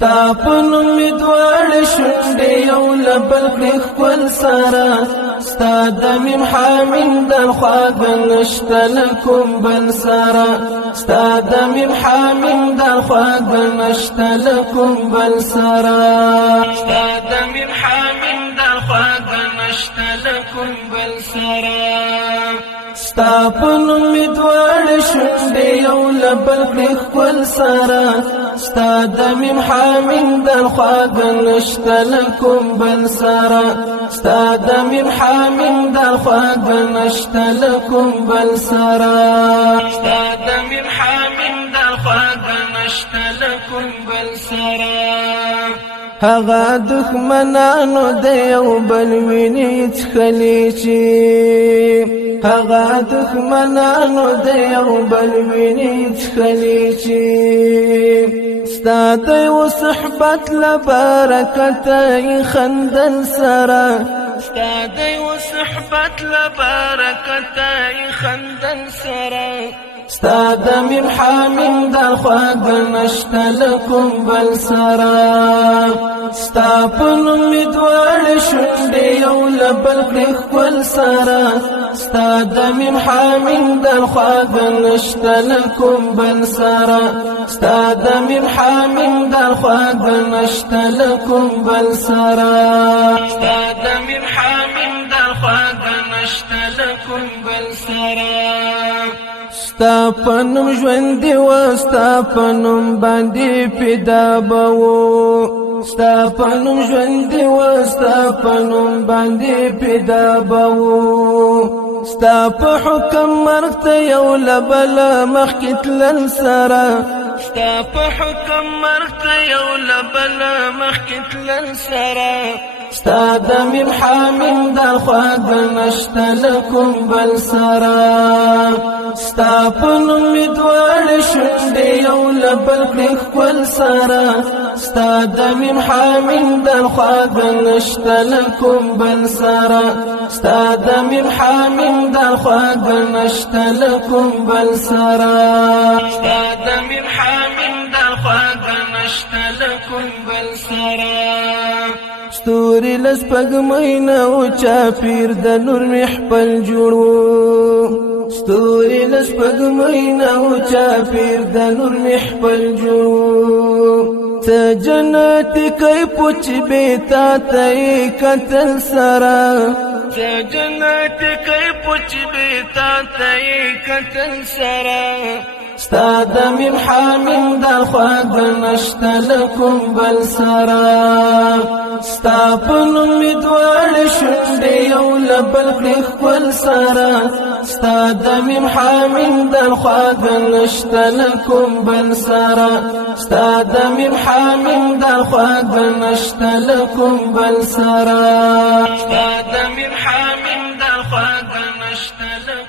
ستا په نوم مې دواړه شونډې یو له بل کړې ښکل سره ستا د میم حامیم د خواږه نشته له کوم بل سره ستا د میم حامیم د خواږه نشته له کوم بل سره ستا د میم حامیم د خواږه نشته له کوم بل سره ستا په نوم مې دواړه شونډې یو له بل کړې ښکل سره ستا د میم حامیم د خواږه نشته له کوم بل سره ستا د میم حامیم د خواږه نشته له کوم بل سره ستا د میم حامیم د خواږه نشته له کوم بل سره هغه دښمنانو د یو بل وینې څښلې چې هغه دښمنانو د یو بل وینې څښلې چې ستا د یو صحبت له برکته یې خندل سره ستا د یو صحبت له برکته یې خندل سره ستا د میم حامیم د خواږه نشته له کوم بل سره ستا په نوم مې دواړه شونډې یو له بل کړې ښکل سره ستا د میم حامیم د خواږه نشته له کوم بل سره ستا د میم حامیم د خواږه نشته له کوم بل سره ستا د میم حامیم د خواږه نشته له کوم بل سره ستا په نوم ژوندي وه ستا په نوم باندې فدا به وو ستا په نوم ژوندي وه ستا په نوم باندې فدا به وو ستا په حکم مرګ ته یو له بله مخکې تلل سره ستا په حکم مرګ ته یو له بله مخکې تلل سره ستا د میم حامیم د خواږه نشته له کوم بل سره ستا په نوم مې دواړه شونډې یو له بل کړې ښکل سره ستا د میم حامیم د خواږه نشته له کوم بل سره ستا د میم حامیم د خواږه نشته له کوم بل سره ستا د میم حامیم د خواږه نشته له کوم بل سره ستوري لس پګمۍ نه او چاپیر د نور محفل جوړو ستوري لس پګمۍ نه او چاپیر د نور محفل جوړو ته جنت کوي پوچ بیتا ته کتل سره ته جنت کوي پوچ بیتا ته کتل سره ستا د میم حامیم د خواږه نشته له کوم بل سره ستا په نوم مې دواړه شونډې یو له بل کړې ښکل سره ستا د میم حامیم د خواږه نشته له کوم بل سره ستا د میم حامیم د خواږه نشته له کوم بل سره ستا د میم حامیم د خواږه نشته له